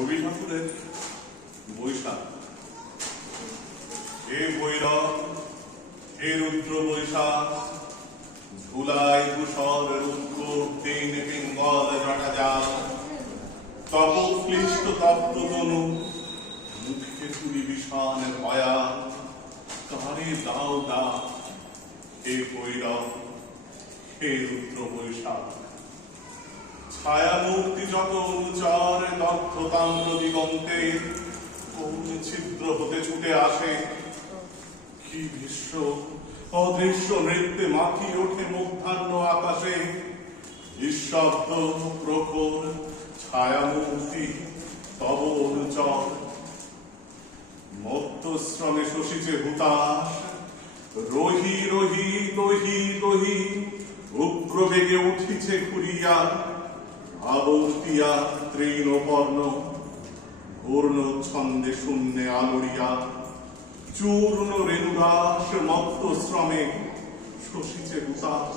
রবি ঠাকুরের বৈশাখ। হে ভৈরব, হে রুদ্র বৈশাখ, ঝুলাই ধূসর রুক্ষ দিন পিঙ্গল জটাজাল, তপ ক্লিষ্ট তপ্ত তনু, মুখে তুলি বিষাণ ভয়া, কারে দাও দা। হে ভৈরব, হে রুদ্র বৈশাখ, ছায়া মূর্তি যত অনুচার দগ্ধ তাম্র দিগন্তে কোন ছিদ্র হতে ছুটে আসে, কি দৃশ্য অদৃশ্য নৃত্যে মাথি ওঠে মধ্যাহ্ন আকাশে। নিঃশব্দ প্রখর ছায়া মূর্তি তব অনুচর, মত্তশ্রমে শশিছে হুতাশ, রহি রহি দহি দহি উগ্র বেগে উঠিছে ঘুরিয়া, আবর্তিয়া তৃণপর্ণ পূর্ণ ছন্দে শূন্যে আলোড়িয়া, চূর্ণ রেণুদাস মত্ত শ্রমে শশিছে হুতাশ।